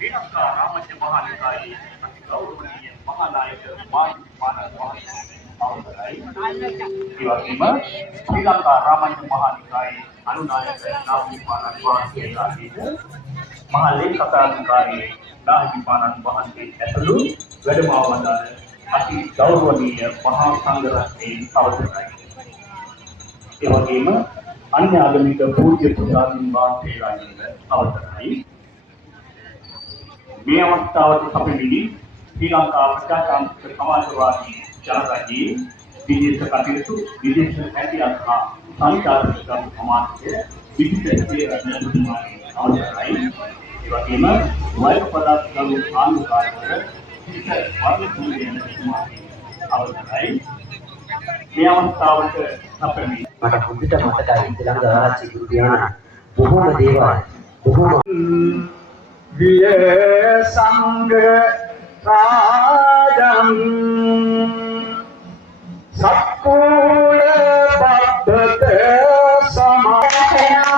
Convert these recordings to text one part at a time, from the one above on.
ශ්‍රී ලංකා රාමජ්‍ය මහානිකායේ අති ගෞරවනීය මහානායක මාහිමිපාණන් වහන්සේ අවසරයි. ඒ වගේම ශ්‍රී ලංකා රාමජ්‍ය මහානිකායේ අනුනායක නාහිමිපාණන් වහන්සේලාගේ මහා ලේකකාධිකාරී නාහිමිපාණන් වහන්සේ ඇතුළු වැඩමවදාළ අති ගෞරවනීය මහා සංඝරත්නයේ අවසරයි. ඒ වගේම අන්‍ය ආගමික පූජ්‍ය පුජාරීන් වහන්සේලාගේ අවසරයි. මේ අවස්ථාවට සැපෙමිනි ශ්‍රී ලංකා ප්‍රජාතාන්ත්‍රික සමාජවාදී ජනතාවගේ විදේශ කටයුතු විදේශ හැකියාව හා සංචාරක සමාජයේ විවිධ ප්‍රතිමාගේ අවසරයි. ඒ වගේම වෛද්‍ය පදාර්ථ ගරු ආනුකාරක විවිධ වර්ග කුලයන් සමාජයේ අවසරයි. මේ අවස්ථාවට සැපෙමිනි මට හොඳට මතකයි ඊළඟ ආරච්චි ගුරු පියාණන් බොහෝම දේවල් බොහෝම විය සංඝ රාජං සක්කුල බද්ධත සමාධනා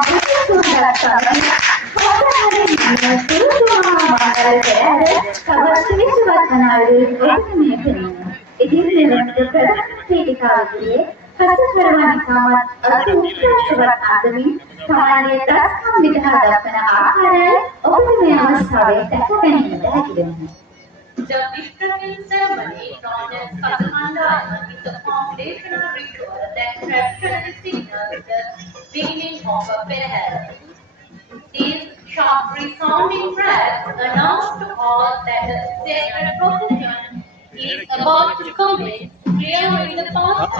सामान्य दस विधा दर्शन आकार है और में अवस्थावे तकनीक है The Vishnu ceremony known as Pasamandana is the foundational ritual that traditionally signals the beginning of a perahara. These sharp resounding cries announce to all that the sacred procession is about to commence here in the past.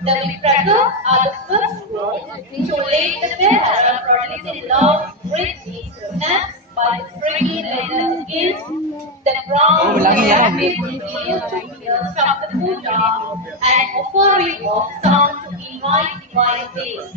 The Viprakas are the first words which will lay the perahara producing loud breathing snaps by the springy leather against the ground where people kneel to stop the puja and offering of sound to invite divine beings.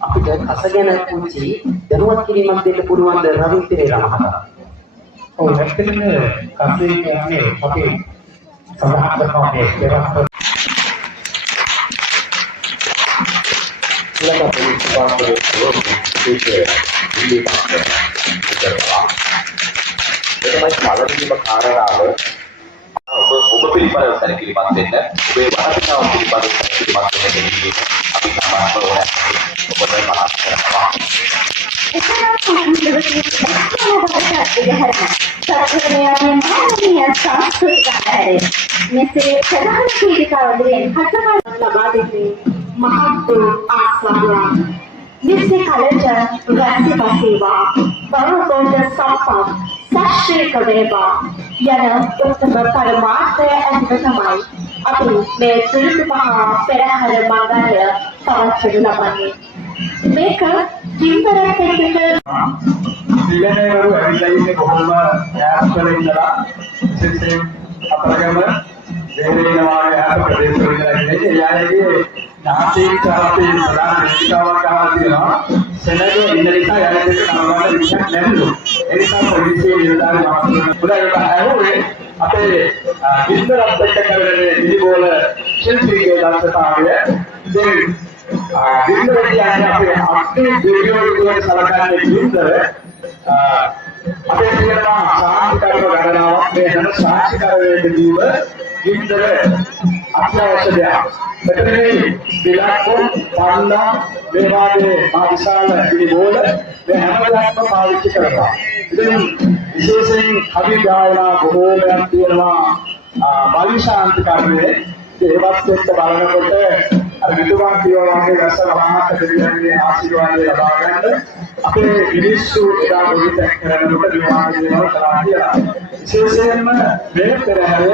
අපිට කසගෙන කුංචි දරුවක් කිරීමක් දෙන්න පුළුවන් ද රවි පෙරේරා මහතා. ඔව් ඇත්තටම කසේ කියන්නේ අපේ සමාජ කෝණයේ පෙරහර ඊළඟ පොලිස් පාර්ලිමේන්තුවේ ඉන්නේ තමයි පළවෙනිම කාරණාව ඔබ පිළිබඳව සැලකිලිමත් වෙන්න ඔබේ වටපිටාව පිළිබඳව සැලකිලිමත් වෙන්න දෙන්නේ අපි සමාජව ඕනෑ ඔබට මනස් කරනවා. जिससे कलेजा वैसे बसेवा बहुकोट सप्पा सश्री कवेवा यन उत्तम परमार्थ अंततमाई अपनी में तुलस महा पेरहर मंगल पवचन लबने මේක ජීවිතයක් එක්ක ඉලනවරු ඇවිල්ලා ඉන්නේ කොහොම ඈත්වල ඉඳලා විශේෂයෙන් අපරගම දෙවියන් වාගේ ආප ප්‍රදේශවල ඉඳලා ඉන්නේ. එයාලගේ නාට්‍යයේ කරපේ ප්‍රධාන වේදිකාවක් ආවා තියෙනවා. සෙනග ඉන්න නිසා යාළුවෙක් සමගම විශේෂ නැල්ලු. ඒ නිසා පොලිසිය නිලධාරී මාස්ටර් පුරායක ආවෝනේ අපේ විස්තරත් එක්ක කරගෙන ඉනිබෝල ශිල්පීගේ දක්ෂතාවය දැන් විස්තර කියන්නේ අපේ අක්ටි දෙවියෝගේ සලකන්නේ විස්තර අපේ කියනවා සාහිත්‍යකරව ගණනාවක් මේ හැම සාහිත්‍යකරවේදීව විස්තර අත්‍යවශ්‍ය දෙයක්. මෙතනදී විලාපෝ පන්නා මේ වාගේ විශාල ඉනිබෝල මේ හැම දෙයක්ම පාවිච්චි කරනවා. ඉතින් විශේෂයෙන් කවි ගායනා බොහෝමයක් තියෙනවා බලි ශාන්ති කර්මයේ ඒවත් එක්ක බලනකොට අර විදුමන් කියවගේ රස වහනක දෙවියන්ගේ ආශිර්වාදය ලබා ගන්න අපේ මිනිස්සු එදා ගොවිතැන් කරනකොට විවාහ දේවල් කරා කියලා. විශේෂයෙන්ම මේ පෙරහැර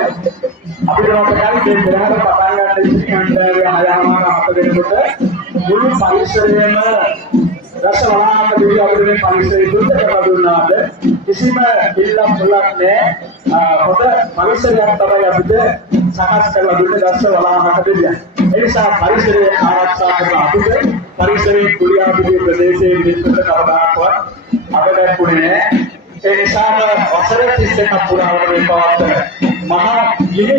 අපිට මතකයි මේ පෙරහැර පටන් ගන්න ඉස්සෙල්ලා අන්තරය 6 වෙනකොට මුළු පරිසරයේම දස වලාහකදී අපිට මේ පරිසරය දුන්න කරලා දුන්නාද කිසිම ඉල්ලම් මුලක් නැහැ. හොඳ පරිසරයක් තමයි අපිට සකස් කරලා දුන්නේ දස වලාහකදී. ඒ නිසා පරිසරය ආරක්ෂා කරන අපිට පරිසරයේ කුලියාපිටිය ප්‍රදේශයේ විශ්වත කවදාකවත් අපදැක්ුනේ නැහැ. ඒ නිසා වසර 31ක් පුරාවට මේ පවත්වන මහා ගිනි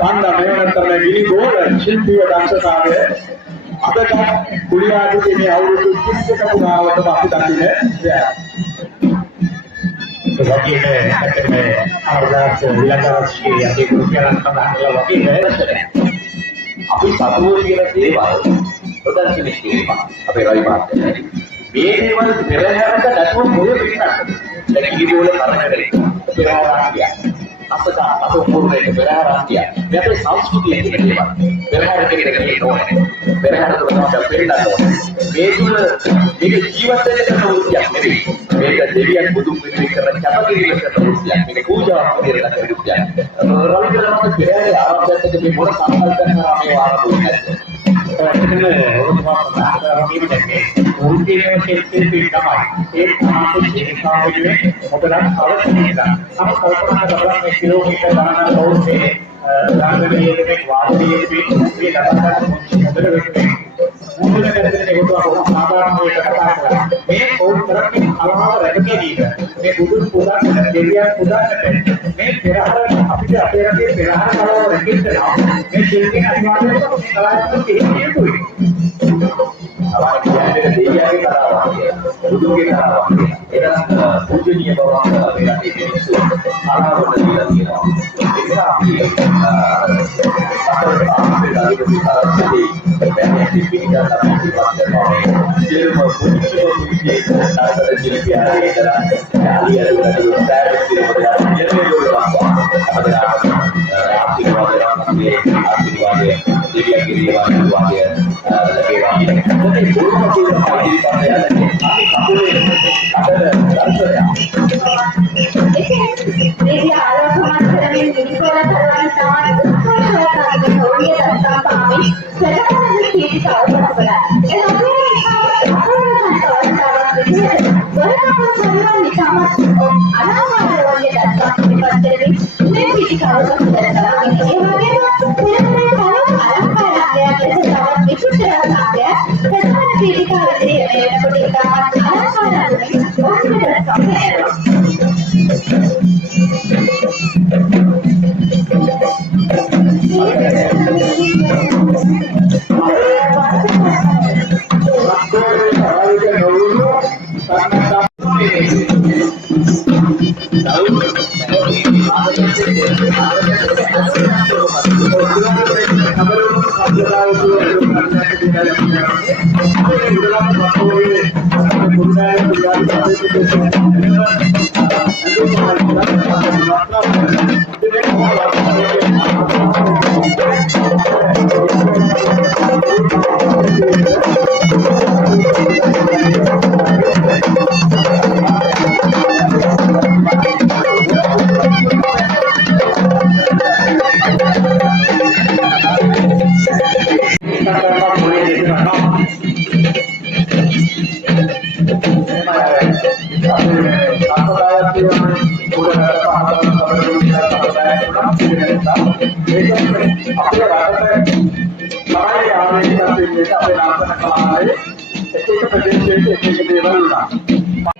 පන්නා මෙවනතර ගිනි ගෝල ශිල්පීය දක්ෂතාවය අදට කුලියාපිටියේ මේ අවුරුදු 31ක පුරාවටම අපි දකින්නේ වගේම ඇත්තටම අවදාස් විලංගවස්කී යටි කුරුකරන් සඳහන්ලා වගේ අපි සතුරු කියන දේවල් ප්‍රදර්ශනය කිරීම අපේ රවි මහත්තයා. මේ දේවල් පෙරහැරක නැතුව මොකද පිටිනන්නේ? දැන් කිරිවල කරන්නේ පෙරහැරක් අසුපුරේට පෙරහැරක් මේ අපේ සංස්කෘතිය කියන දේවල්. පෙරහැර කියන එක ඕනේ. පෙරහැර තුළ තමයි පෙරහැර ඕනේ. මේ තුළ මේක ජීවත් වෙන්න කරන වෘත්තියක් නෙවෙයි. මේක දෙවියන් බුදුන් පිළිබඳ කරන කැපකිරීම කරන වෘත්තියක්. මේක පූජාවක් විදිහට කරන වෘත්තියක්. රවිකරණම පෙරහැරේ ආරම්භයත් මේ මොන සංකල්ප කරනවා මේ ආරම්භ වෙන්නේ නැද්ද? ඇත්තටම ඔබතුමා ප්‍රකාශ කිරීමේ මුල්තිරේ ශිල්පී තමයි ඒ තමයි ජීවිතාවේදී මොකදක් අවශ්‍යයිද අප කල්පනා කරලා මේ කිලෝමීටර් ගණනක් ඕනේ ගාන්ධියේ වාදයේ මේ ලබන මොකද වෙන්නේ මුලින්ම දැනෙන්නේ ඒකට සාධාරණ වේට කතා කරලා මේ ඕන තරම් අලමාව රැකගැනීම මේ බුදුන් පුදා කරන දෙවියන් පුදා කරන මේ පෙරහර අපිට අපේ රටේ පෙරහර කලාව රැකෙන්න මේ ශිල්පී අනිවාර්යයෙන්ම මේ කලාවට තියෙන්නේ යුතුයි. අවශ්‍ය කියන්නේ දෙවියන්ගේ කතාවක් බුදුන්ගේ කතාවක් ඒක පූජනීය බවක් අපේ රටේ මිනිස්සු ආරාධනා දීලා තියෙනවා. ඒ නිසා අපි අපේ රාජ්‍යයේ තරස්සේ බැහැ පිටිකා තමයි ඉවත් කරනවා. සියලුම පුංචි තාත්තලා ජීවිතය ඉදලා යාලියලට උත්සාහ කරනවා. අපේ ආශිර්වාදයේ දෙවියන්ගේ දේවාලය වාගේ ලැබේවා. මොකද දුරුම කියන ආශිර්වාදය අපි කපුලේ අතර දර්ශනය. මේ ආලෝකමත් කරමින් නිකෝල කරවන තමයි උත්සාහකාරී හොරිය දස්සා පාමි ප්‍රධාන කීටි අවබෝධ කරගන්න. ඒ අපේ අවබෝධ විදිහට වරණාම කරන නිසාම අනාමාර හොරිය දස්සා පිළිපැදෙමින් මේ කීටි අවබෝධ කරගන්නවා. ඒ වගේම ප්‍රධාන පීඩිකා විදිහට වෙනකොට ඉතාමත් අලංකාරයි ඔහුට සම්පූර්ණ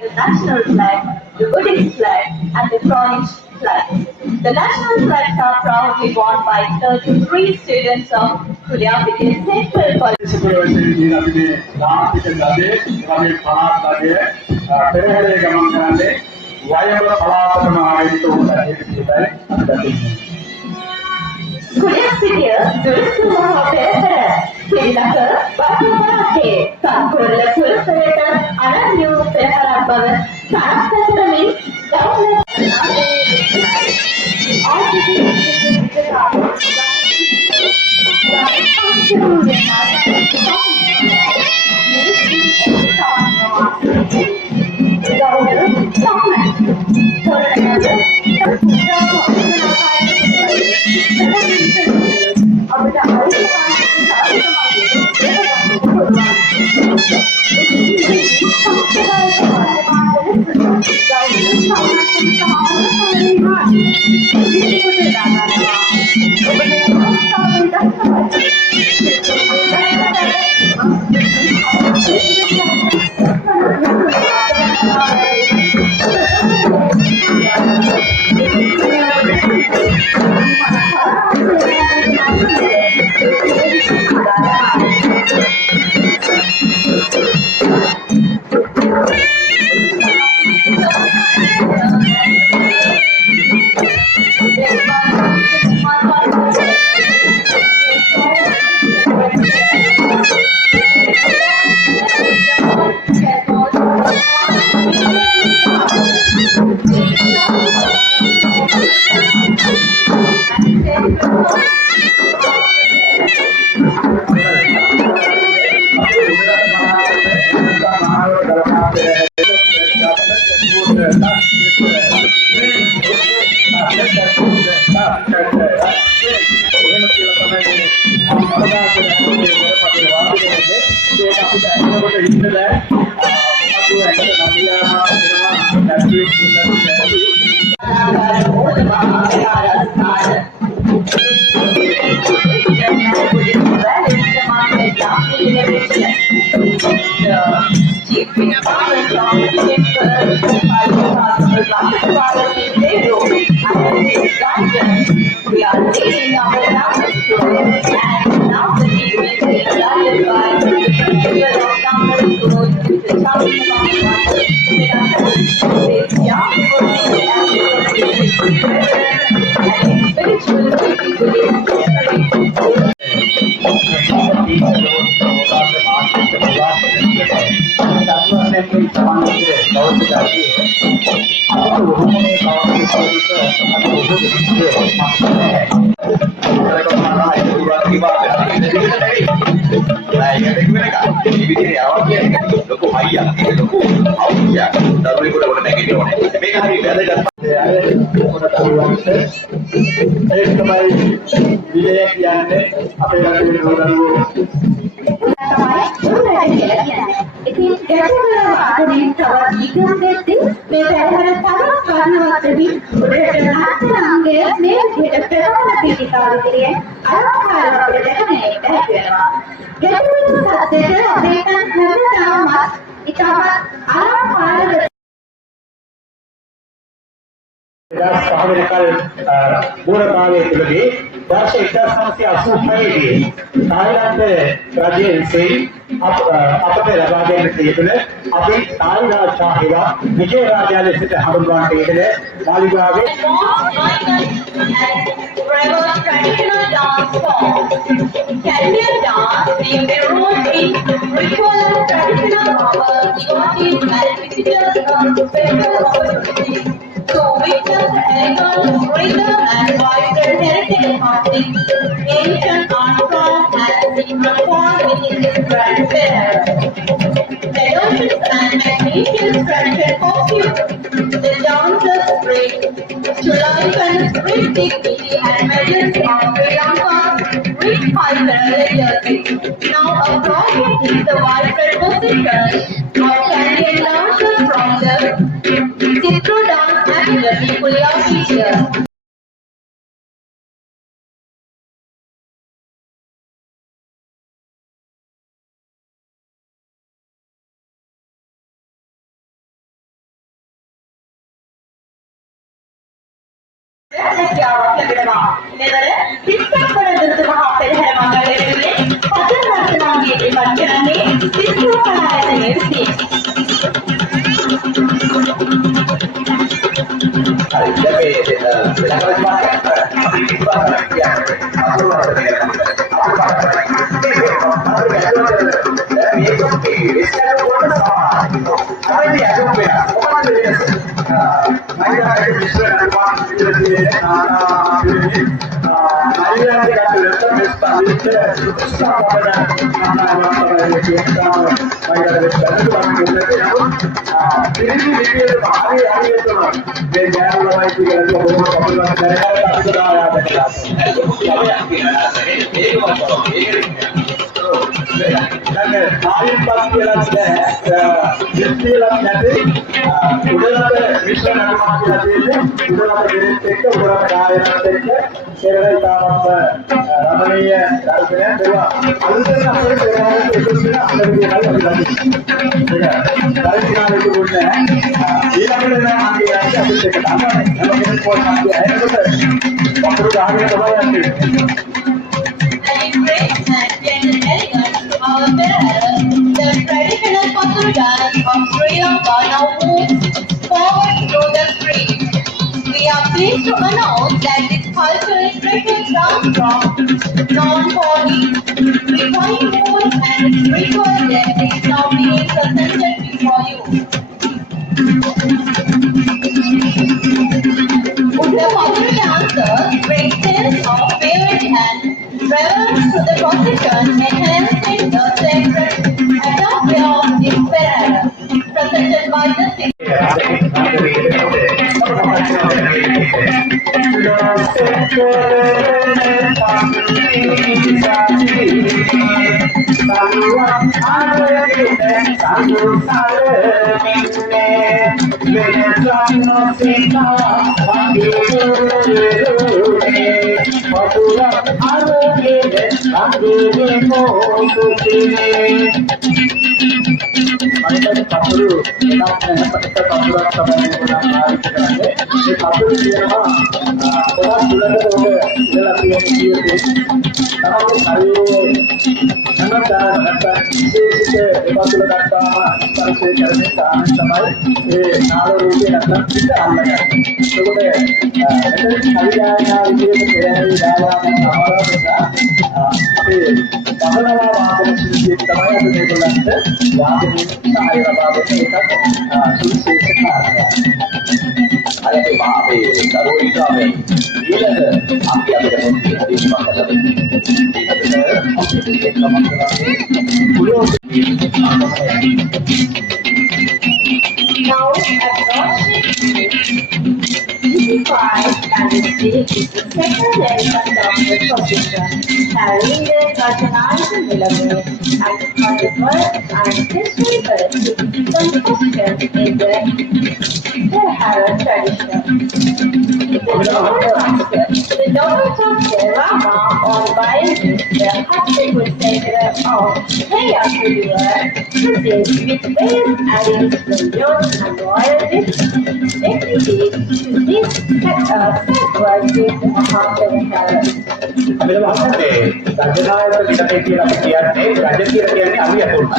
The national flag, the Buddhist flag, and the Cornish flag. The national flags are proudly worn by 33 students of Kuliapiti Central College. Kuliapitiya Durisuma Perahara Kirilaka Batumarate Sankolla Pulsareta Ananyu Perahara Bava Sanasatami Thank you. We are taking our down school and now the team is being guided by the principal of down school, which is talking about this young people and spiritual ඉතින් ගැටලුව අතරින් තවත් ඉක්මනටදී මේ පෙරහැර තවත් කාරණාවක් තිබී උඩට හතරංගය මේ විදිහට ප්‍රවණ පිටිකාව ඉදිරියේ අලංකාරව අපිට දැකගන්නට හැකි වෙනවා. ගැටලුව සත්‍යයට අපේකන් හැමදාමත් ඉතාමත් අලංකාරව पूर्व काले तुलगे वर्ष 1986 ताइलैंड राज्य से අපේ ලබා දෙන්න තියෙන අපි තායි රාජාහිලා විජය රාජාලේ සිට හඳුන්වන්නට යෙදෙන මාලිගාවේ traditional dance form. Caribbean dance being enrolled in ritual and traditional hours, devotees and visitors on special opportunities to witness the elegant rhythm and vibrant heritage of the ancient art form and the unfold within this grand fair. The Persians and Magnesian structured costume, the dancers bring to life and spread dignity and majesty of Sri Lanka's rich cultural legacy. Now approaching is the vibrant position of Canadian dancers from the Citro dance academy, Pulia feature. හැකියාවක් ලැබෙනවා. මෙවර සිස්සක්වල දුර්ග මහා පෙරහැර මංගලයේ පතර රත්නාගේ ඉවත් කරන්නේ සිස්සු කලායතනයේ සිට. dan kain pakaian istilah nanti udah bisa nak pakai nanti udah berita udah kain nanti saya tahu ramainya darahnya dua alur apa itu ada di dalam lagi dari sini itu punya ini apa nanti ada di sekitar kalau kita mau nanti ada itu waktu dah ada kebayang ni. Our the traditional Patru dance of Sri Lanka now moves forward through the street. We are pleased to announce that this cultural treasure comes from non-body, refined food and ritual dance is now being presented before you. The Patru dancers bring sense of purity and reverence to the procession, enhancing the sacred atmosphere of this parade, presented by the Now, and is the second element of the procession, carrying the Gajanath Nilavu and the first and historical construction in the Harad tradition. The double structure Rama on Bayan the hospital center of Hayakuriya, which is with various adding splendors and royalties, dedicated to this was with Mahaprabhu. අපිට වහන්නේ රජනායක පිටකේ කියලා අපි කියන්නේ රජ කියලා කියන්නේ අවියතුන්ට.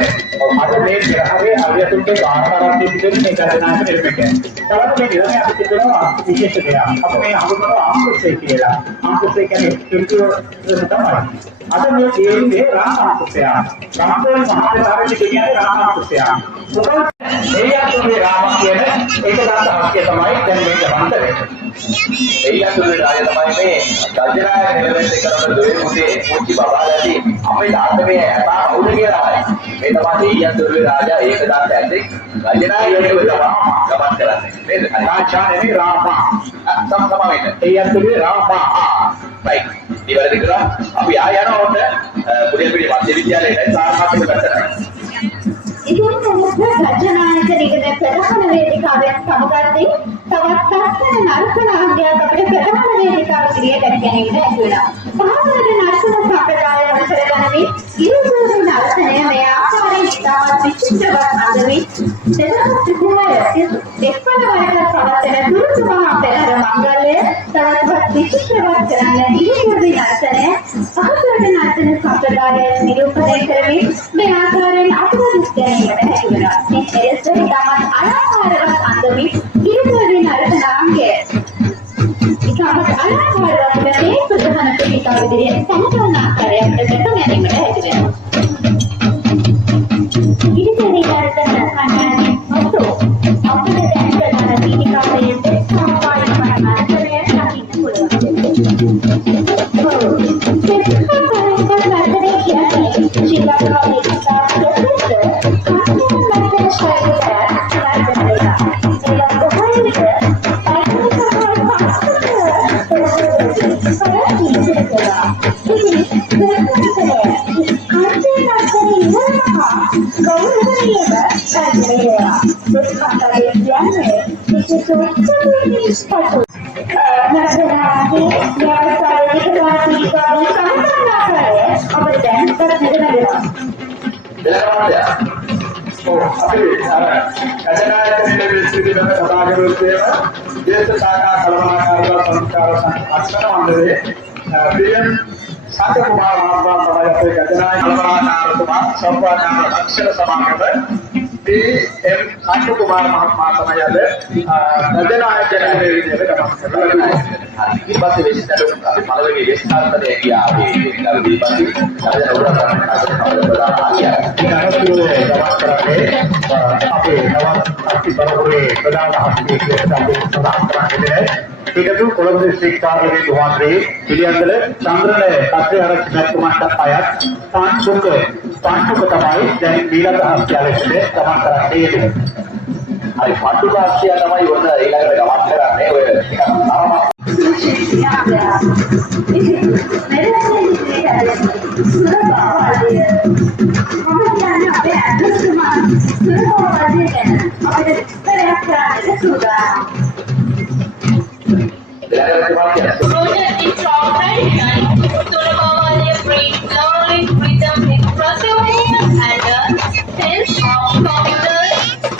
අද මේ ග්‍රහයේ අවියතුන්ගේ ආකාරات පිටින් මේ රජනායක නිර්මිතයි. තවත් මේ ග්‍රහයේ අපි කියනවා විශේෂ දෙයක්. අපි මේ හඳුන්වනවා ආංකුෂය කියලා. ආංකුෂය කියන්නේ පිටුව තමයි. අද මේ කියන්නේ රාමාංකුෂය. සම්පූර්ණ මහාවිද්‍යාලයේ කියන්නේ රාමාංකුෂය. මොකද එයාතුගේ රාම කියන ඒක ගන්න තමයි දැන් මේ ගමන්ත වෙන්නේ. එයියතුගේ රාජ තමයි මේ ගජනායක නිලමේට කරන දෙවි මුදේ මුචි බබාලාදී අපේ දාතමේ ඇතා කවුද කියලා අහයි. මේ තමයි එයියතුගේ රාජා ඒක දාත ඇද්දේ ගජනායක නිලමේට ගමන් කරන්නේ. නේද? රාජානේ රාමා. සම්සමවෙන්න. එයාතුගේ රාමා. right. ඉවරද කරා අපි ආය යනකොට පුරියපිටිය මධ්‍ය විද්‍යාලයේ සාර්ථක පැත්තට. ඉතින් රජනායක නිගමන ප්‍රධාන වේදිකාවෙන් සමගදී තවත් සාස්ත්‍රීය නර්තනාංගයක් අපිට ප්‍රධාන වේදිකාව ඉදිරියට ගැනීමට ලැබුණා. සාමාන්‍ය නර්තන සම්ප්‍රදාය අනුසරණමින් ඉරුදුරු නර්තනය මේ ආකාරයෙන් ඉතාමත් විචිත්‍රවත් අඳමින් දෙදහස් සිදුවය දෙක්වන වරකට පවත්වන දුරුතු මහා පෙරහර මංගල්‍යය තවත්වත් විචිත්‍රවත් කරන්න ඉරුදුරු නර්තනය පහසුවට නර්තන සම්ප්‍රදාය නිරූපණය කරමින් මේ ආකාරයෙන් අතුරුදස් ගැනීමට හැකිවනවා. මේ එලෙස ඉතාමත් අලංකාරවත් අඳමින් ඉරුදුරු නර්තනාංගය ඉතාමත් අලංකාරවත් මේ ප්‍රධාන වේදිකාව ඉදිරියට සමතන ආකාරයට දැක ගැනීමට හැකිවනවා. ඉදිරි නර්තන කණ්ඩායමේ ඔතෝ අපිට දැන් ප්‍රධාන වේදිකාවේ සම්පායන නර්තනය දකින්න පුළුවන්. Thank you. අපි කඩනායකයන්ගේ විශ්වවිද්‍යාල සභාගරුත්වයේම දේශ ශාඛා කළමනාකාරක සංස්කාර අක්ෂර මණ්ඩලයේ පිරියන් සාත කුමාර මහත්මයා තමයි අපේ කඩනායක කළමනාකාරතුමා සම්පාදන අක්ෂර සභාගම PM සාත කුමාර මහත්මයා තමයි අද කඩනායකයන්ගේ විදිහට ගමන් කරලා ඊපස්සේ වෙස්ටර් අපි පළවෙනි වෙස්ටර්තරේ ගියාවේ ඒකල් දීපස්සේ අද උඩරට ප්‍රධාන ආසියා අපේ නව අතිපරපුරේ ප්‍රධාන හස්තිකයේ සම්බන්ධ සඳහන් කරන්නේ ඒකතු කොළඹ දිස්ත්‍රික් කාර්යාලයේ දුහාත්‍රේ පිළියන්දල චන්ද්‍රන කත්‍රේ ආරක්ෂක මැතිතුමාට අයත් පාන්සුක තමයි දැන් ඊළඟ හස්තියාලයේ ගමන් කරන්නේ. හරි පටුක ආසියා තමයි ඔන්න ඊළඟට ගමන් කරන්නේ ඔය ටිකක් Rooted in strong tradition, Surabaya brings learning, rhythm, expressiveness, and a sense of comical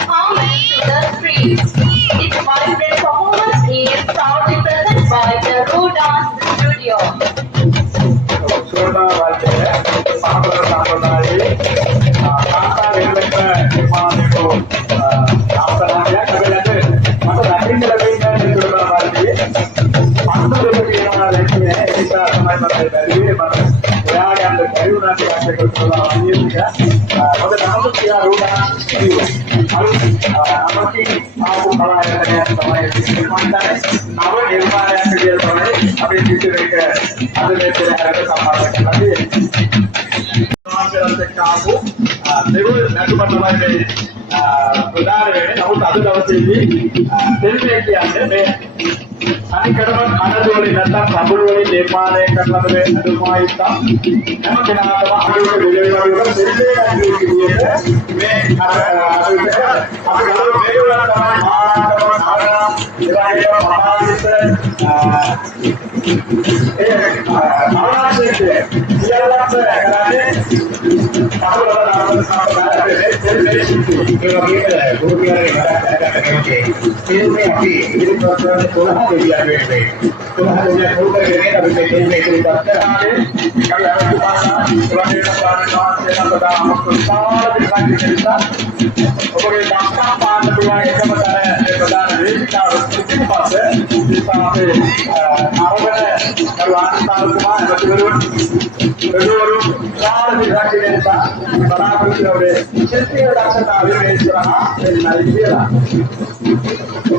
harmony to the streets. Its vibrant performance is proudly presented by the Roo Dance Studio. සුරමා වාද්‍යය සාම්ප්‍රදායික සම්ප්‍රදායේ කාන්තා වෙනක නිර්මාණයකෝ සම්ප්‍රදායක් අපලට මට රැකින් ලැබෙන්නේ සුරමා වාද්‍යයේ පන්දු දෙක කියනවා ලැබෙන්නේ ඒ නිසා තමයි මම බැරිවේ මම එයාගේ අnder කරුණා ටිකක් එකතු කරලා වන්නේ මොකද නම කියලා රෝඩා ස්ටුඩියෝ අමකි ආපු කලායතනය තමයි නිර්මාණය නව නිර්මාණයක් කියලා තමයි අපි පිටුර එක අද මේ පෙරහැරට සම්බන්ධ කරන්නේ. සමාජගත කාපු දෙවල් නැතුම තමයි මේ ප්‍රධාන වෙන්නේ. නමුත් අද දවසේදී දෙන්නේ කියන්නේ මේ අනිකරම අනදෝලේ නැත්නම් කබුල් වලින් නිර්මාණය කරන මේ අදුමා ඉස්සා හැම කෙනාටම අනුක දෙවිවරුන්ගේ දෙවිදේ ගැටලු කිව්වේ මේ අපි ගලව මේ වල තමයි ආරාධන ආරාධන ඉරාගේ මහාවිත ආරාධනයේ සියල්ලක් කරන්නේ කබුල් වල සම්පූර්ණ ඒ වගේම ගුරු පියාණන් වැඩ කරන්නේ අපි ඉදිරිපත් කරන 12 දෙවියන් වෙන්නේ 12 දෙවියන් කවුරුද අපි මේ දෙන්නේ ඉදිරිපත් කරන්නේ කවි අවුත් පාසා ඉවරේන පාරණාසයෙන් අපදා අමස්තාල දිකන්දිසා ඔබගේ දක්ෂා පාන්න පුළුවන් එකම තරය මේ ප්‍රධාන වේදිකාව පිටිපස්සේ ඉස්සාවේ ආරවන කරුවාන්තාලුමා නැතිවරුන් එළවරු කාල දිගටෙන්සා බලාපොරොත්තුවේ ශිල්පීය දක්ෂතාවය වෙනස්වනා එන්නයි කියලා.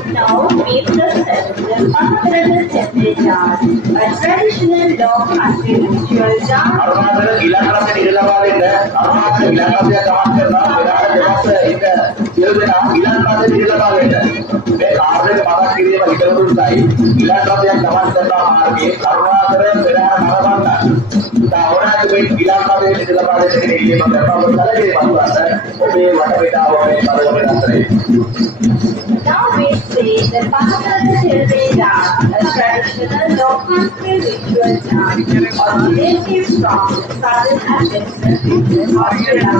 Now we present the Pahakarana Chandra, a traditional dog and ritual dance. අරුණාචල ඊළඟට නිරලවා දෙන්න අරුණාචල ඊළඟට ගමන් කරනවා වෙලාවට ඉන්න සියලු දෙනා ඊළඟට නිරලවා දෙන්න මේ කාර්යය මතක් කිරීම හිතවතුන්යි ඊළඟට ගමන් කරනවා මාර්ගයේ අරුණාචල වෙලා නරඹන්න තාවරාජ මේ ඊළඟට නිරලවා දෙන්න කියන ඉල්ලීම කරනවා මොකදලේ වන්දන ඔබේ වටපිටාව මේ පරිවර්තන අතරේ. Now we see the Pahakarana Chandra dance, a traditional dog country ritual dance originated from southern and western regions of Australia.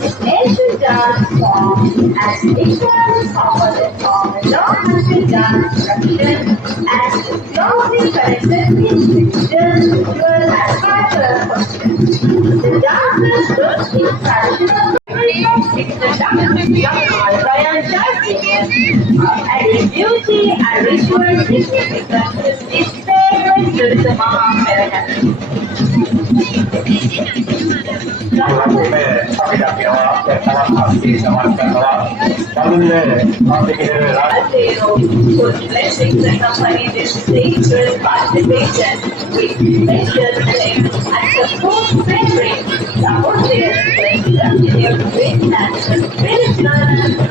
This ancient dance form and ritual component of the dog country dance tradition and is closely connected with religious, ritual and cultural functions. The dance is good in traditional and its beauty and ritual significance is sacred to the Mahakarana. මේ අපිට කියනවා තමයි සමාජ කරනවා බලන්නේ අපි කියන්නේ Altero could blessings accompany this spiritual participation with special select and support memory. Supported by the continued witness and spiritual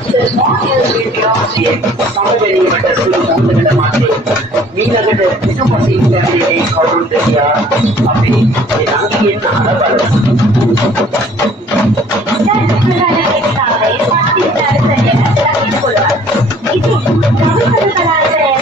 ceremonial rituality. සමගැනීමට සුළු සම්පන්න මාතේ මීනකට පිටුපසින් දැරියේ කවුරුද කියා අපි ඒ ළඟින් අහලා බලමු. දැන් ප්‍රධාන එක්තාවයේ පස්තිස්තරසය ලකින් පුළුවන්. ඉතින් සමහර කලාවේ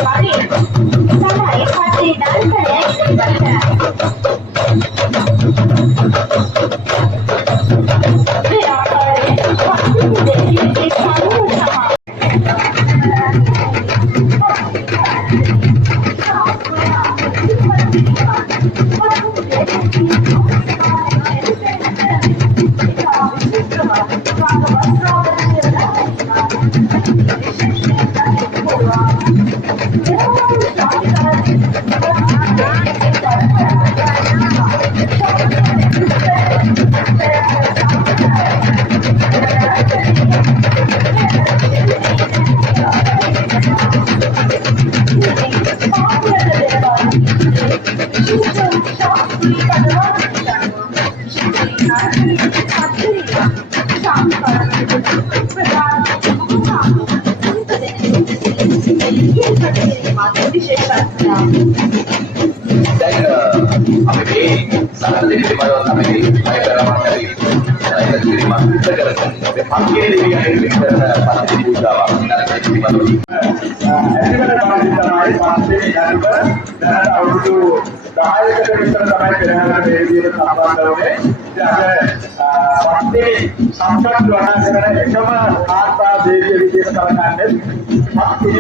දැන් අපි මේ සම්පූර්ණ පිළිබඳව තමයි අය කරනවා කරේ. ඒක පිළිබඳව විස්තර කරගන්න. අපි පස්සේ දෙවියන් විස්තර කරන පස්සේ පූජාවක් නරක පිළිබඳව. ඇනිමල් තමයි පස්සේ යනකොට දැනට අවුරුදු 10කට විතර තමයි පෙරහැරට මේ විදිහට සම්බන්ධ වුණේ. ඉතින් අර පස්සේ සම්පූර්ණ වනා කරන එකම ආත්මා දේවිය විදිහට කලකන්නේ පස්සේ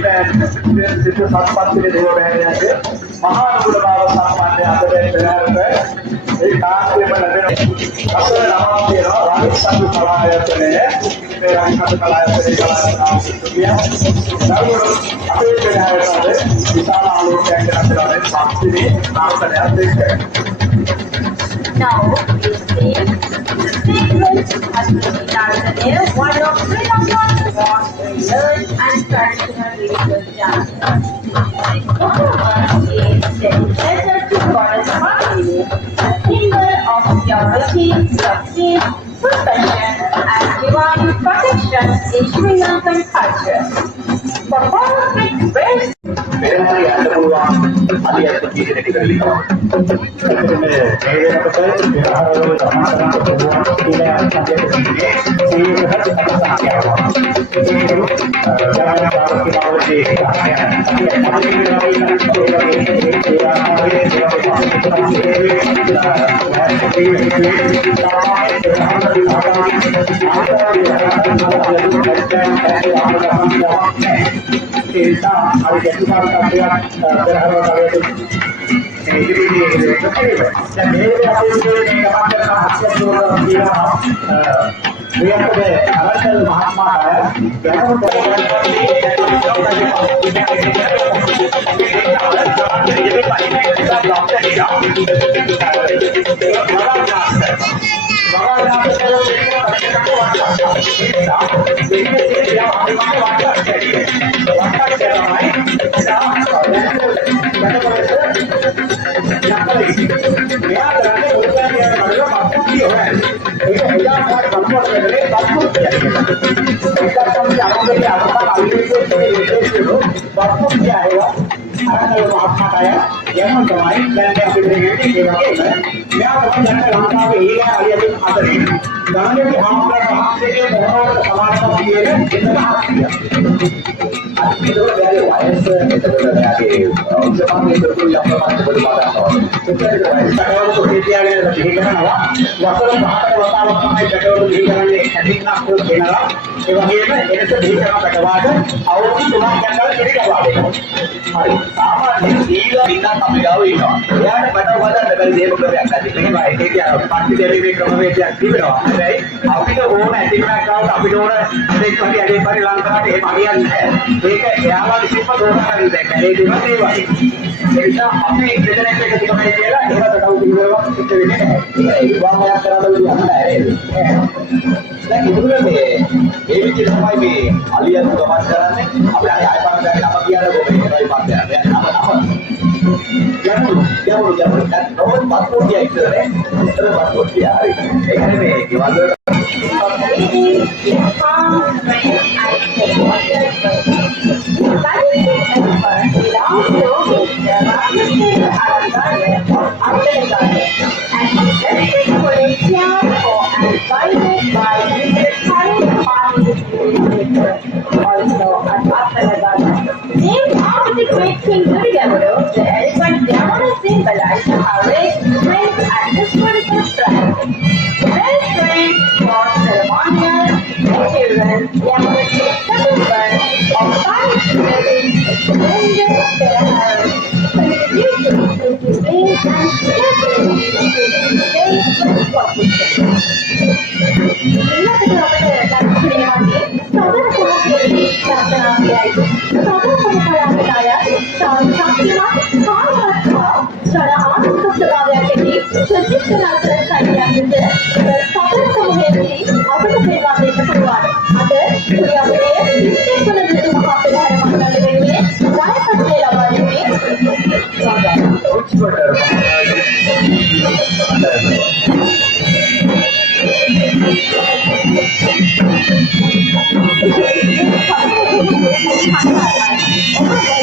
සිත සම්පත්තියේ දේව බෑණියන්ගේ මහා කුල බව සම්මානය අතර පෙරහැරට ඒ කාර්යම ලැබෙන අපේ නම කියනවා රාජ සංඝ කලායතනය මේ රාජ සංඝ කලායතනයේ කලානාම සිටියා අපේ පෙරහැරට විශාල ආලෝකයක් ලැබෙනවා පස්සේ නාමකයක් දෙක. Now, you see, secret Tanzania, one of Sri Lanka's most research and traditional religious dance. Muhammad is dedicated to Goddess Mary, a symbol of purity, success, perfection, and divine protection in Sri Lankan culture. For perfect rest, පෙරහැර යන්න පුළුවන් අලියට කීයට ටික ලියනවා. මේ වෙනකොට පෙරහැරවල සමාජගත ප්‍රබෝධන කියලා අධ්‍යයනයේ සීලකට අත්සාහයනවා. Thank you.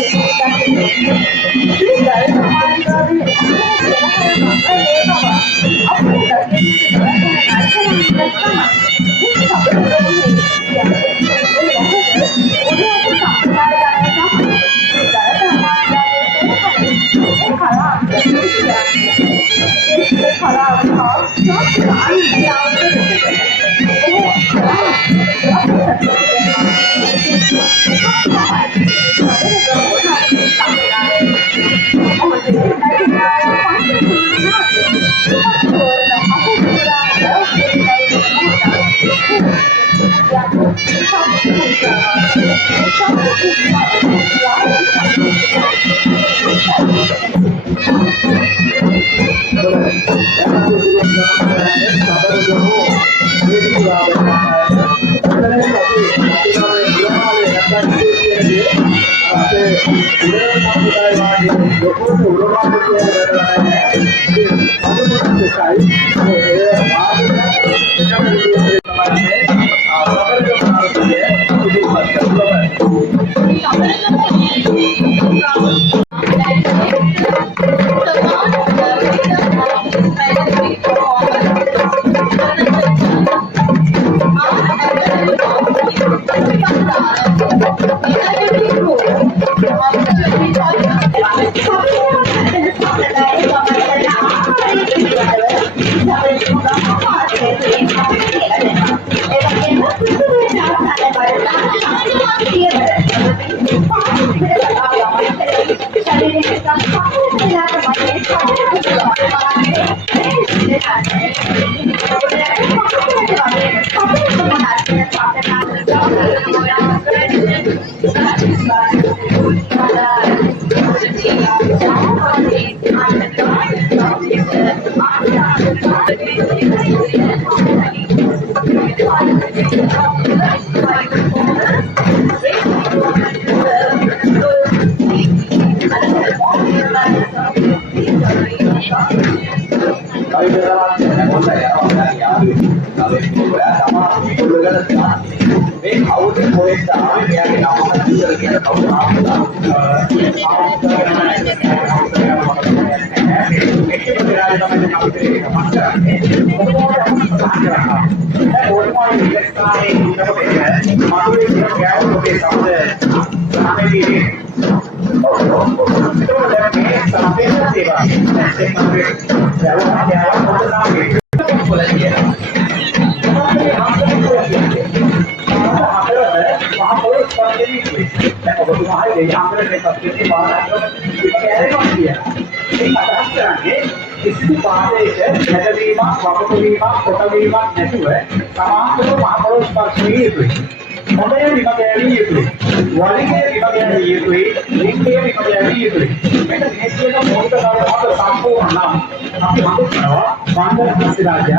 කිසිදු පාදයක නැටවීමක් වගකීමක් කොටවීමක් නැතුව සමාන්තරව මහපොළොව ස්පර්ශ විය යුතුයි. මොඩේ විම ගැනීම යුතුයි. වලිගේ විම ගැනීම යුතුයි. ලිංගයේ විම ගැනීම යුතුයි. මෙන්න මේ කියන මොහොත කාලවල සම්පූර්ණ නම් අපි හඳුන්වනවා වන්දන ප්‍රතිරාජය.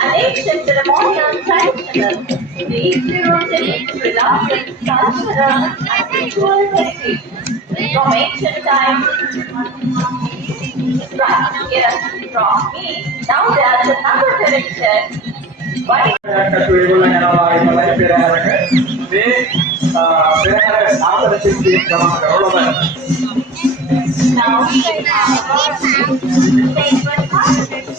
An ancient ceremonial traditional, deeply rooted in philosophy, culture, and ritual heritage. From ancient times, right here from me, now there's another tradition. What now we have sacred concept.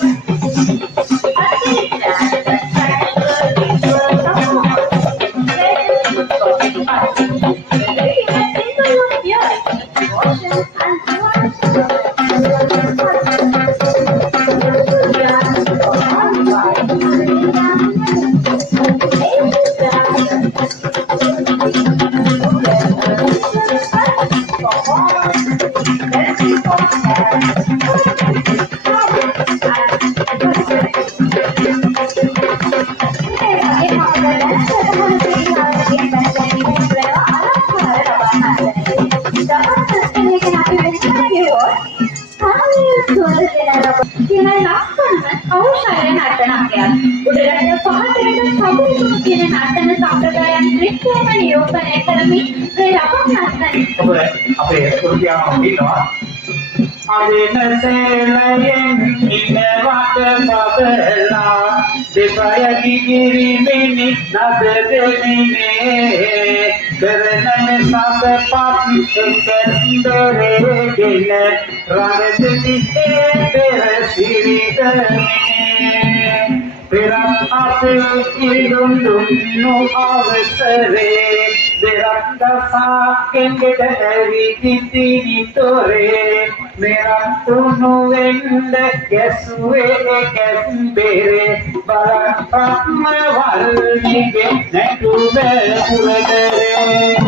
අපේ කුරුකියාම ඉන්නවා අදින සේලයෙන් ඉනවට බබලා දෙපය කිරිමිනි නද දෙමිනේ කරනන සබපත් එකෙන්දරේගෙන රණසිතේ පෙර සිරිතනේ පෙරත් අපේ ඉරුඳුන්නු අවසරේ දෙරක් දසා කෙන්ගෙට ඇවිදිති නිතොරේ මෙරක් තුනු වෙන්න ගැසුවේ ගැස්බෙරේ බලක් පත්ම වල්නිගේ නැටුබේ පුරදරේ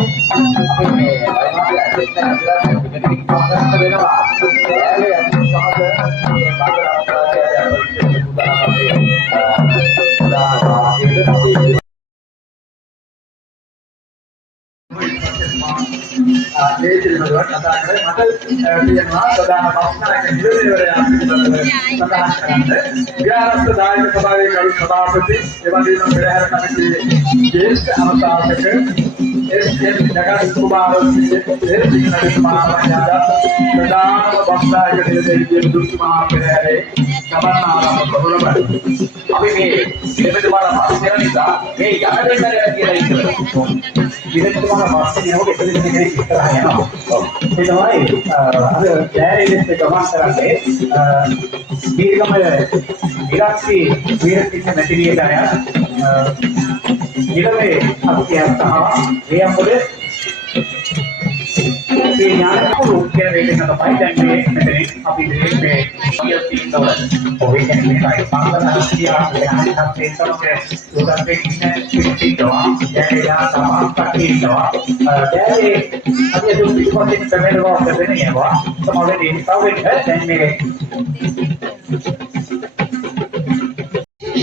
දේශිරවල කතා කරේ මට කියනවා ප්‍රධාන පක්ෂනායක නිලමේවරයා පිළිබඳව සඳහන් කරන්නේ විහාරස්ථ දායක සභාවේ කරු සභාපති එවැනිම පෙරහැර කමිටුවේ ජ්‍යෙෂ්ඨ අනුශාසක එස්.එන්. ජගත් කුමාර ප්‍රධාන පක්ෂනායක නිලමේවරයා දුක්ඛ මහා පෙරහැරේ සමන් ආරම්භ ප්‍රබලයි අපි මේ නිලමේවරයා පක්ෂය නිසා මේ යන දෙන්නට කියලා ඉන්නවා විරතුමාන වාස්තේ නෝක එතන කෙනෙක් ඉස්සරහ යනවා. ඒ තමයි අර ඩයරිස් එක ගමන් කරන්නේ දීර්ඝම විරක්ති මැටීරියල් ගණය ඊළඟේ අපේ අස්තහව වේයම්පොලේ මේ ඥානපුරු කියන වේදක තමයි දැන් මේ මෙතනින් අපි මේ කියල් තියෙනවා. ඔය කියන්නේ මේකයි පාසලක් කියලා හත්ේ තමයි උදාහරණයක් ඉන්නවා. දැන් තමයි ඉන්නවා. දැන් අපි දුක් පිටපතින් කැමරාව කරගෙන යනවා. තමයි ඉන්සාවෙන් දැන් මේක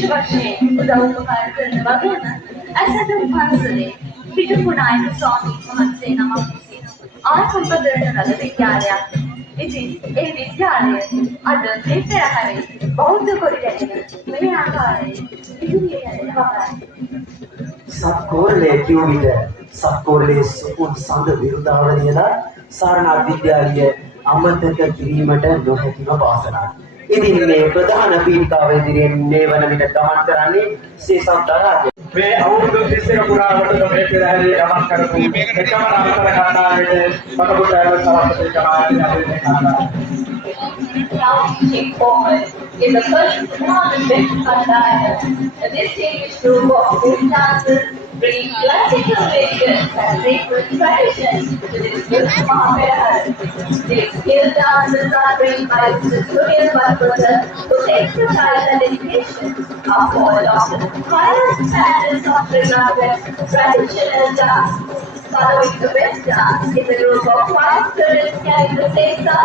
වශයෙන් උදව් උපකාර කරන වගේම ඇසට පන්සලේ පිටුපු නායක ස්වාමීන් වහන්සේ නමක් විසින් ආසම්පදරණ රළ විද්‍යාලයක්. ඉතින් ඒ විද්‍යාලය අද මේ පෙරහැරේ බෞද්ධ කොට ගැනීම මේ ආකාරයේ ඉදිරියේ යන බවයි. සත්කෝරලේ කියුවිද සත්කෝරලේ සුපුන් සඳ විරුද්ධවලියලා සාරනාථ විද්‍යාලය අමතක කිරීමට නොහැකිව වාසනාව. ඉතින් මේ ප්‍රධාන පීඩිකාව ඉදිරියෙන් මේ වන විට ගමන් කරන්නේ සේසම් දරාජ. මේ අවුරුදු 30ක පුරාවට මේ පෙරහැරේ ගමන් කරපු එකම නාමකර කණ්ඩායමේ පටපුටාව සභාපති කමාරි අපේ කණ්ඩායම. Now take forward in the first tournament Kandaya. A distinguished group of good dancers bring classical rituals and sacred traditions to this beautiful Mahabharata. These skilled dancers are trained by Mr. Surya Bhattacharya, whose expertise and dedication are followed of the highest standards of regarded traditional dance. Following the best dance is a group of 5 students carrying the Sesa,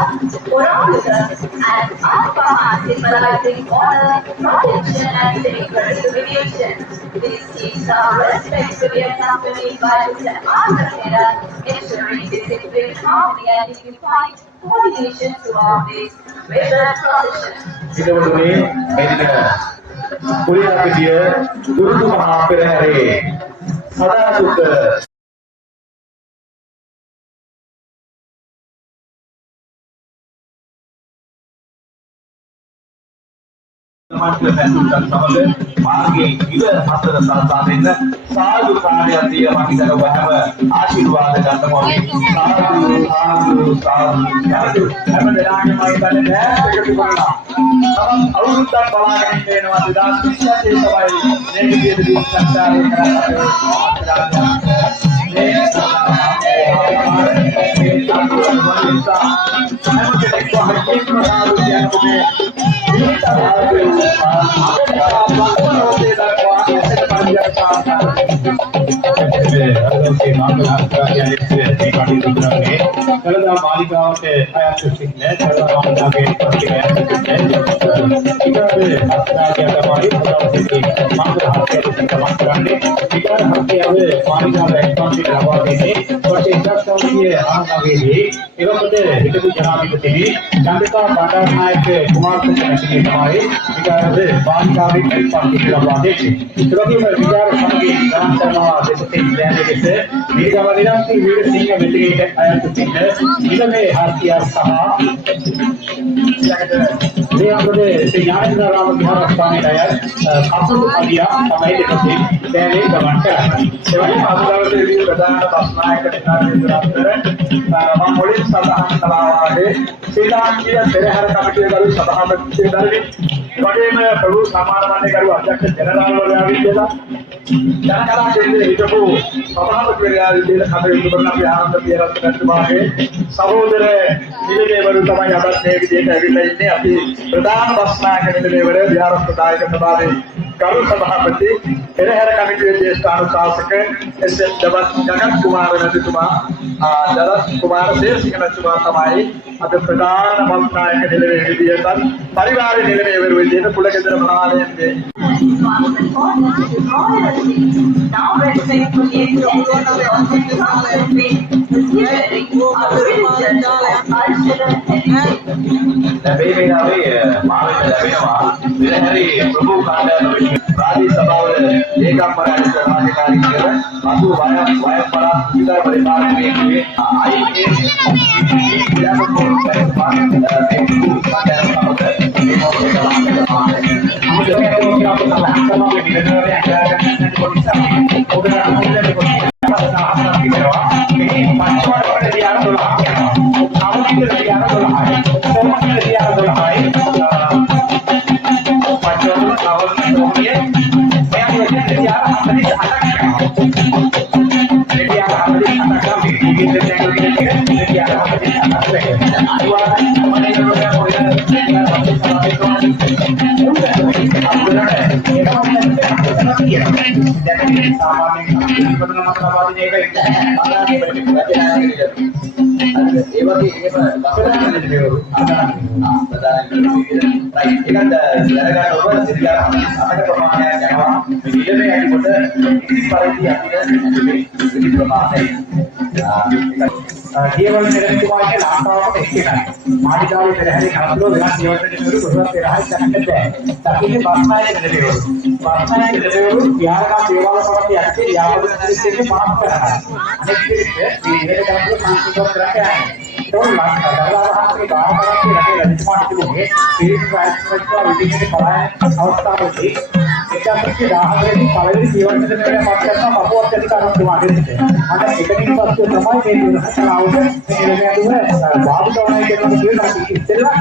Puramuka, and Alpama symbolizing honor, protection, and sacred illumination. These teams are respectfully accompanied by Mr. Anandera, ensuring discipline, harmony, and unifying coordination throughout this river procession. ඉතකොට මේ පුරියාපිටිය දුරුතු මහා පෙරහැරේ සදාසුත සමාජයෙන් සමග මාර්ගයේ ඉව හතර සලසා දෙන්න සාදු කාර්යයක් දීලා මම හිතන ඔබ හැම ආශිර්වාද ගන්නම සාදු හැම දෙනාගේම හිතන්නේ නෑ එකතු කරලා තම අවුරුද්දක් බලාගෙන ඉන්නවා 2020 තමයි මේ විදිහට සංස්කාරය කරන්නේ Okay, කටයුතු කරන්නේ. දළදා මාලිගාවට අයත් සිටින දළදා මාලිගාවේ පරිසරය ඊගොල්ලෝ අත්දැකිය තමයි පොතපතේ මංගල හත්යක සම්පූර්ණ කරන්නේ. ඊගොල්ලෝ හත්යව මාලිගාව එක්ස්පන්ෂන් ලබා දෙන්නේ. ඊට ආනගාවේදී ඒකපොත හිටපු ජනාධිපති චන්ද්‍රිකා බණ්ඩාරනායක කුමාරතුංග මැතිණිය තමයි ඊගොල්ලෝ මාලිගාවේ එක්ස්පන්ෂන් ලබා දෙන්නේ. ඒ වගේම විචාර සමගී ග්‍රාම කරනවා දෙපොතේ දැනෙන්නේ මේකම දිනක් වීර සිංහ මෙතිණියට අයත් සිටින ඉලමේ හත්ය සහ මේ අපේ ඥානදාරාම විහාරස්ථානයේ අය කපුරු අලියා තමයි දෙපොතේ දැනේ ගමන් කරන්නේ. ඒ වගේම අදාළතේදී ප්‍රධාන බස්නායක නිලධාරීවරුන්ට මම මුලින් සඳහන් කළා වගේ ශ්‍රී ලාංකීය පෙරහැර කමිටුවේ ගරු සභාපති දරවි වගේම ප්‍රභු සමාන මණ්ඩලයේ ගරු අධ්‍යක්ෂ ජනරාල්වරයා විදිහට ජනකලා කේන්දරයේ හිටපු සභාපතිවරයා විදිහට කටයුතු කරන අපි ආනන්ද පියරත්නතුමාගේ සහෝදර නිලමේවරු තමයි අදත් මේ විදිහට ඇවිල්ලා ඉන්නේ. අපි ප්‍රධාන බස්නායක නිලමේවර විහාරස්ථායක සභාවේ ගරු සභාපති පෙරහැර කමිටුවේ ජ්‍යෙෂ්ඨ අනුශාසක එස්.එස්. ජගත් කුමාර මැතිතුමා ජලත් කුමාර දේශික මැතිතුමා තමයි අද ප්‍රධාන බස්නායක නිලමේ විදිහට පරිවාර නිලමේවරු විදිහට කුලකෙදර ප්‍රාණයෙන්දී now respectfully accepted the constitution ලැබේ වෙනාවේ මාවිත ලැබෙනවා විරහරි ප්‍රභු කාණ්ඩ රාජ්‍ය සභාවල ඒකම්පරාජ රාජකාරී කියන අතු වයම් පරාත් විතර පරිපාලනයේ අයියේ දේවල් නිරතුමාගේ ලාංකාවට එක්කෙනයි. මාලිගාවේ පෙරහැරේ කපුරු වෙනස් දේවල් නිරතුරු කොහොමද පෙරහැරේ දැක්කද? දකින්නේ බස්නායක නිරතුරු. බස්නායක නිරතුරු යාරකම් දේවාල පොරට යන්නේ යාවද නිරතුරුගේ පාස් කරනවා. අනෙක් විදිහට මේ නිරතුරු කපුරු සංස්කෘතික කරන්නේ. තෝරලා දරාවහත්ගේ ගාමකරන්නේ රටේ රජතුමාට තිබුණේ පිරිස් රාජ්‍යවත්ව විදිහට පලායන අවස්ථාවකදී 1914 දී පළවෙනි ජීවන නිරතුරුගේ පාස් කරන පපුවත් අධිකාරතුමා දෙන්නේ. අන්න එකකින් පස්සේ තමයි මේ නිරතුරුවද මේ නිරතුරුව වාදිකවණයි කියන දේ තමයි ඉස්සෙල්ලා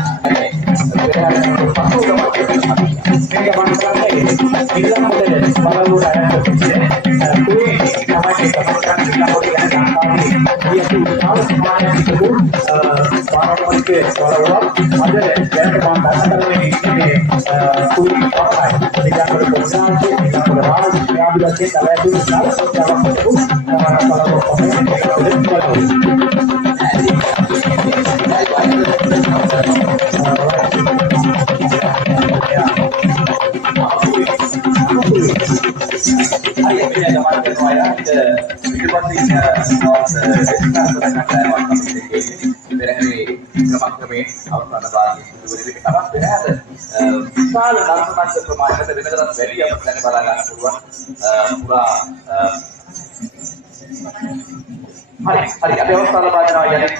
hari ada awasථාව ලබා දෙනවා යලිත්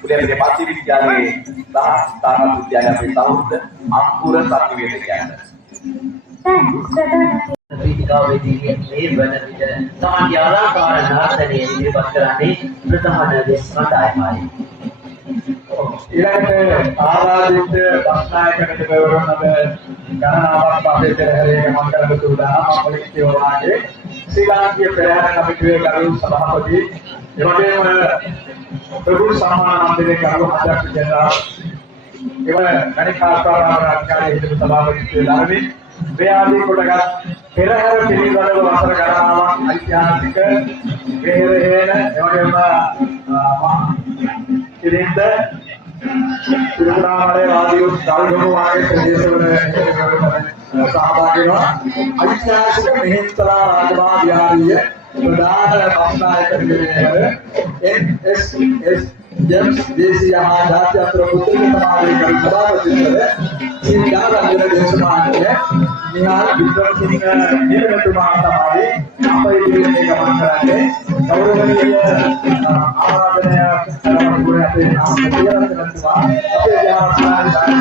කුලියපිටිය පාසි විද්‍යාලයේ සහ තාරා විද්‍යාලයේ අපේ සහෘද අංකුර සත්‍යවේද වේදිකාවේදී මේ වන විට සමාජ ආරාකාර නාටකයේ ඉදිරිපත් කරන්නේ ප්‍රධාන දේශනාදායකයි. ඊළඟට ආරාධිත බස්නායක නිලමේවරුන් අද ගණනාවක් පස්සේ පෙරහැරේ මන්දරක තුඩා මම කියවනාගේ ශ්‍රී ලාංකීය පෙරහැර කමිටුවේ ගරු සභාපති එවැගේම ප්‍රභු සම්මාන මණ්ඩලයේ ගරු අධ්‍යක්ෂ ජනරාල් එවැනි මණිකාකාර අධිකාරී හිටපු සභාපති ලාරවි මේ ආදී කොටගත් පෙරහැර පිළිබඳව වසර ගණනාවක් ඓතිහාසික පෙරහැර එවැගේම ඉරින්ද තිරුවනාමලේ වාදියෝ ගල්ගම වාගේ ප්‍රදේශවල සහභාගී වෙනවා. ඓතිහාසික මෙහෙන්තලා රාජමහා විහාරීය ප්‍රධාන බස්නායක නිලමේවර NSS ජෙම්ස් දේශීය හා ජාත්‍යන්තර පුද්ගලික සමාජයේ කරු සභාපතිවර ශ්‍රී දාරංජන දේශපාලනය නිහාල් වික්‍රමසිංහ නිලමේතුමා තමයි අප ඉදිරියේ ගමන් කරන්නේ. ගෞරවනීය ආරාධනය කරන අපේ ආමන්ත්‍රණතුමා අපේ ජාතිවාදී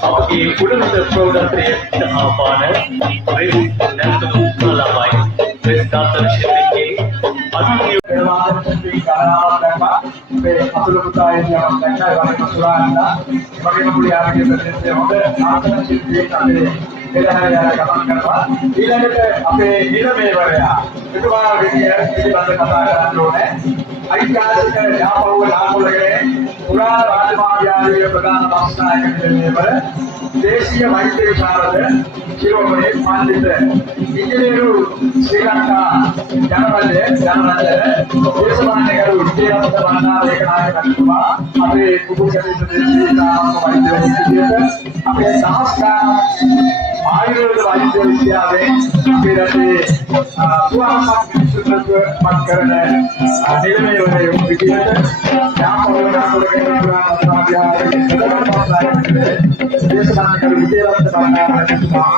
අපගේ උඩරට ප්‍රෞಢත්වයට ආපාන වෙස් නැත්නම් කලාවයි වෙස් දාර්ශනිකයේ අධිනිය වාදනශිල්පී කලාවක් දැක්වා මේ අතුරු පුතා එදියාවක් දැක්කා ඒ වගේම සුරාන්දා ඒ වගේම පුලියාගේ ප්‍රදේශයේ හොඳ ආසන ශිල්පී අපේ පෙරහැර ගමන් කරනවා. ඊළඟට අපේ නිලමේවරයා එතුමා විදිය පිළිබඳව කතා කරන්න ඕනේ. ඓතිහාසික යාපහුව නාගොල්ලගේ පුරා රාජමහා විහාරීය ප්‍රධාන බස්නායක නිලමේවර දේශීය වෛද්‍ය විශාරද ශිරෝමණී පඬිත ඉංජිනේරු ශ්‍රී ලංකා ජනරජ දේශපාලනකරු විජේරත්න බණ්ඩාරේකනායකතුමා අපේ කුකුල්කැටි ප්‍රදේශීය වෛද්‍ය විද්‍යාලයට අපේ සහස්කාර ආයුර්වේද වෛද්‍ය විද්‍යාලයේ අපේ රටේ සුවපත් විශේෂත්ව මත් කරන නිලමේවරයෙකු විදිහට යාපහුව නාගොල්ලගේ පුරා රාජ්‍යයේ ප්‍රධාන බස්නායක දේශපාලනකරු විජේරත්න බණ්ඩාරේකතුමා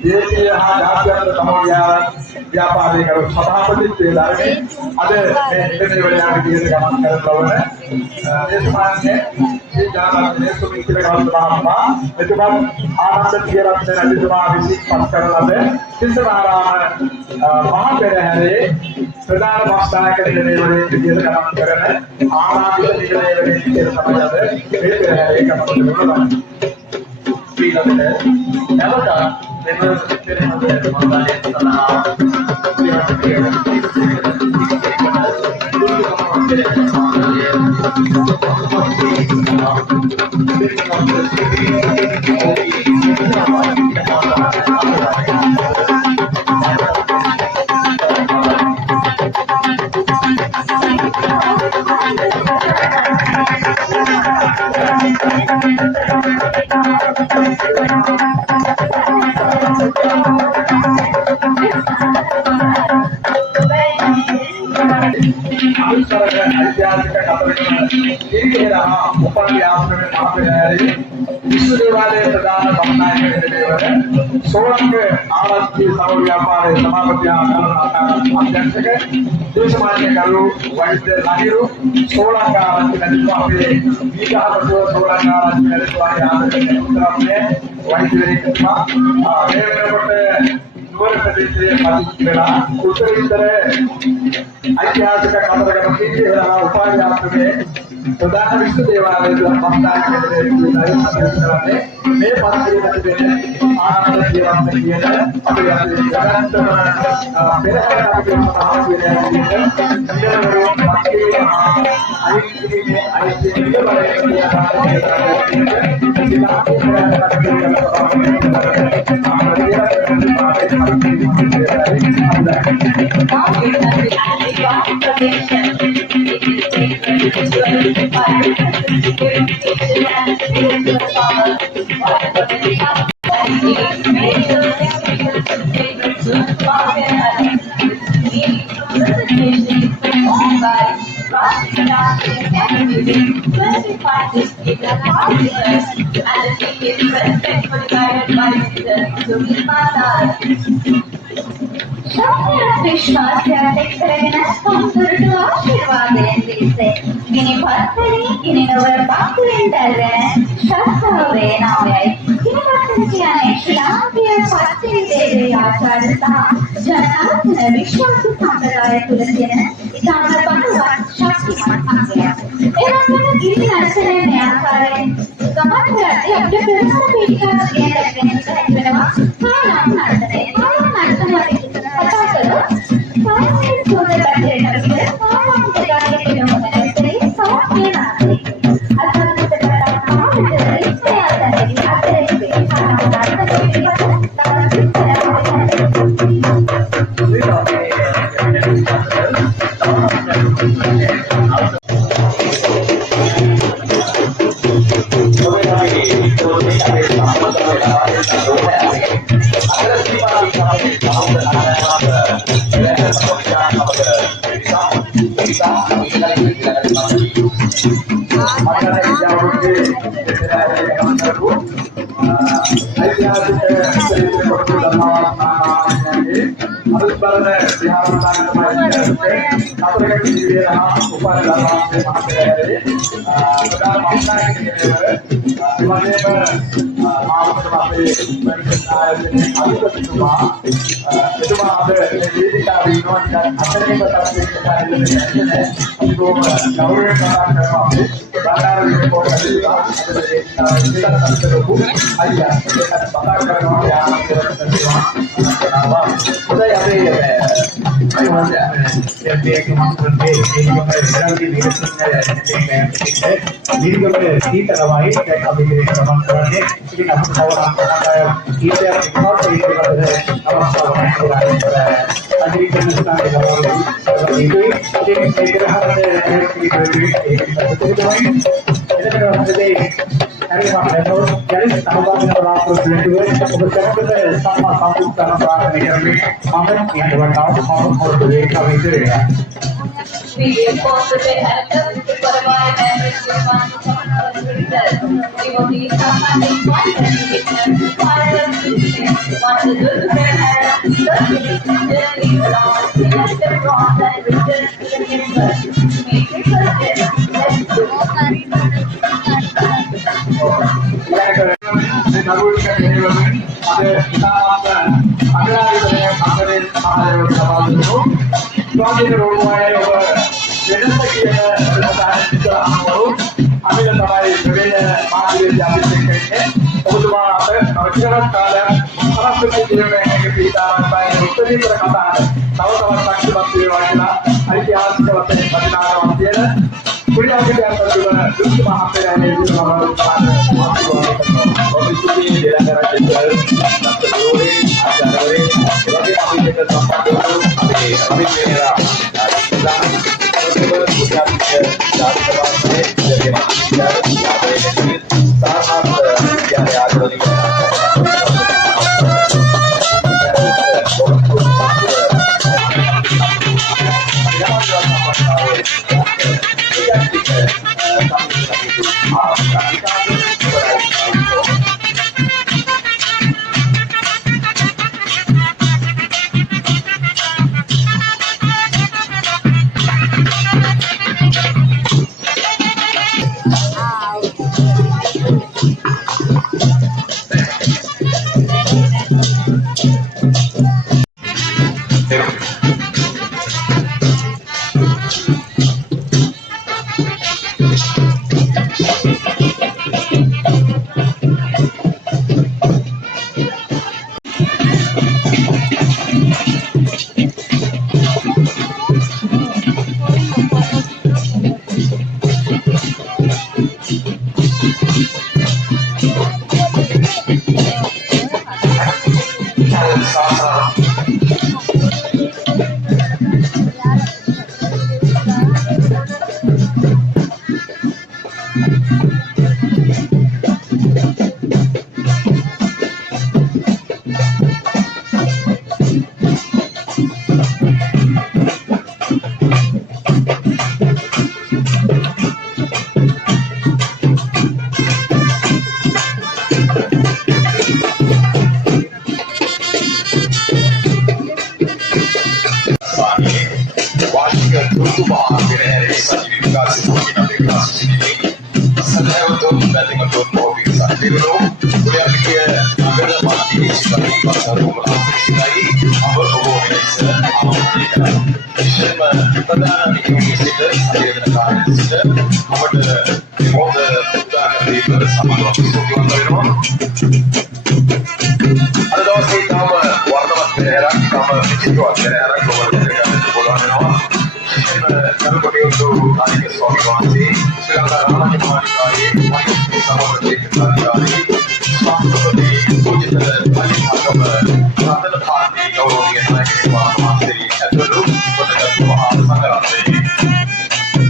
දේශීය හා ජාත්‍යන්තර සමාජය ව්‍යාපාරයේ කරු සභාපතිත්වයේ දරමින් අද මේ නිලමේවරයාගේ විදිහට ගමන් කරන දේශපාලනයේ ශ්‍රී ජාතකයේ සුමිතිර ගෞතමහත්මයා එතුමා ආනන්ද පියරත්න රජතුමා විසින් පත් කරන ලද සිද්ධාරාම මහා පෙරහැරේ ප්‍රධාන බස්නායක නිලමේවරයෙකු විදිහට ගමන් කරන ආරාධිත නිලමේවරයෙකු විදිහට තමයි අද මේ පෙරහැරේ ගමන් කරනවා. ඊළඟට නැවත විශ්ව දේවාලයේ ප්‍රධාන බණ්ඩාරකවර සෝලංග ආරච්චි සමග ව්‍යාපාරයේ සභාපති අධ්‍යක්ෂක දේශමාන්‍ය ගරු වෛද්‍ය ලහිරු සෝලංග ආරච්චි නැතිව අපේ දීඝාපතුව සෝලංග ආරච්චි නැතිවාගේ ආදරණීය උත්තරප්‍රදේශ වෛද්‍යවරයෙක්තුමා මේ වෙනකොට නුවර ප්‍රදේශයේ පදිංචි වෙලා උත්තරීතර ඓතිහාසික කතරගම කීර්තිවරයා උපාධ්‍යාත්මකයේ ප්‍රධාන විශ්ව දේවාලයේ බණ්ඩාරකවරේ මේ පත්‍රයේ තිබෙන ආනන්ද කියවන්න කියන අපේ ජගන්ත පෙරහැර අපේ සමාජයේ විශ්වාසයක් කරගෙන සම්පූර්ණ ආශිර්වාදයෙන් දිසේ ගිනි පත්තරේ ගිනි නවර බක්කුවෙන් දැල්වෙන ශාස්ත්‍රවේ නාමයයි ගිනි පත්තර කියන්නේ ශ්‍රී ලාංකීය පත්තරේ දේවී ආචාර්ය සහ ජනාධිපති විශ්වාස සම්ප්‍රදාය තුළ තියෙන ඉතාම බලවත් ශක්තිමත් අංගයක්. ඒ වගේම ගිනි නර්තනයේ මේ ආකාරයෙන් ගමන් කරද්දී අපිට පෙරහර පිළිකාවක් කියන වෙනවා පාලම් නර්තනය. පාලම් නර්තනය කතා කරලා පාලම් සෝද බැටරේ නර්තනය පාලම් දෙකාගේ තියෙන මොනතරේ සෞඛ්‍ය නාමයි. අසන්නට පාලම් Thank you. वार्षिक ऋतुबहार पेरहरे सजीव विकास योजना विकास योजनेಯಲ್ಲಿ ಸಲಹೆಗಳು ಬೆಳೆಗಳು ಹೋಗಿ ಸಾಧ್ಯಗಳು ಉಳಿಯಲಿಕ್ಕೆ ನಗರ ಮಾತಿನಿಸಿದಾಗಿ ಬಸವರಾಜ್ ಅವರು ಹೋಗಿಸ ಪ್ರಧಾನ ನಿಯೋಜಿಸಿದ ಸಂಯೋಜನ ಕಾರ್ಯದರ್ಶಿ ಅವರ ಮೋದ ಉದಾಹರಣೆಗಳು ಸಮಾವೇಶಗೊಂಡಿರುವ ಅದರೊಂದಿಗೆ ತಾವು ವಾರ್ತಾ ಪೆರೇರಾ ತಾವು ವಿಚಿತ್ರ ಪೆರೇರಾ ಕಲ್ಪನೆಯೊಂದು ಕಾಲಿಗೆ ಸ್ವಾಮಿವಾಸಿ ಶ್ರೀಲಂಕಾ ರಾಮನಿಮಾನಿಗಾಗಿ ಸಮರ್ಪಿಸಿದ್ದಾರೆ ಸಂಸ್ಕೃತಿ ಪೂಜಿತ ಅಲಿಭಾಗವ ಸಾಧನ ಭಾರತಿ ಗೌರವೀಯ ನಾಯಕರು ಮಾಸ್ತರಿ ಎಲ್ಲರೂ ಒಂದು ಮಹಾ ಸಂಗ್ರಾಮಿ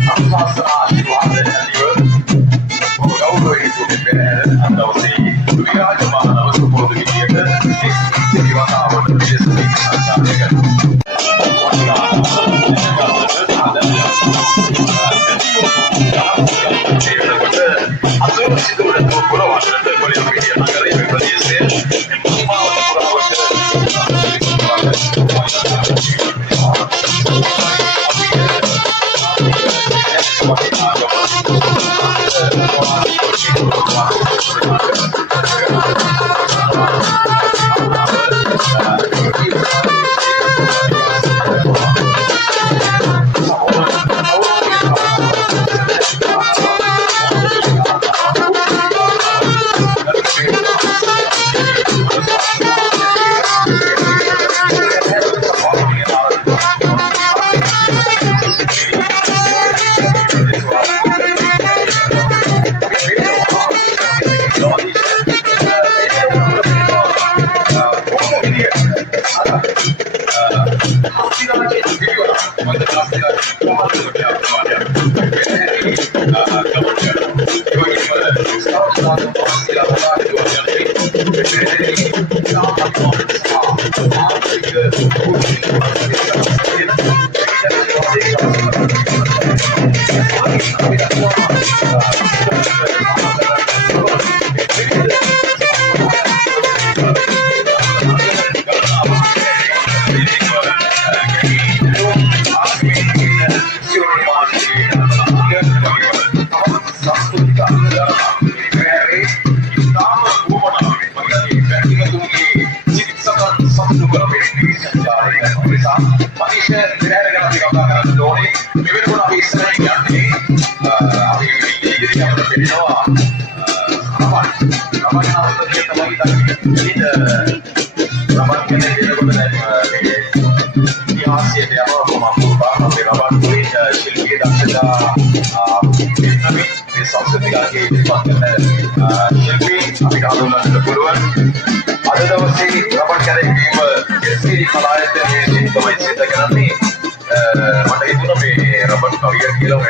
ಅನುಶಾಸನ ಆಶೀರ್ವಾದ ಅಲ್ಲಿವರು ಗೌರವಿಸುವ ಅಂದವಸಿ ವಿರಾಜಮಾನ ವಸ್ತುಬೋದು ಹಿರಿಯರು ಅವರು ವಿಶೇಷ ಆಚಾರ್ಯರು අද දවසේ රබර් කැරකීම එස්සිරි කලායතනයේ සිද්ධ වෙච්ච එක ගැන මට හිතුණා මේ රබර් කවිය කියලා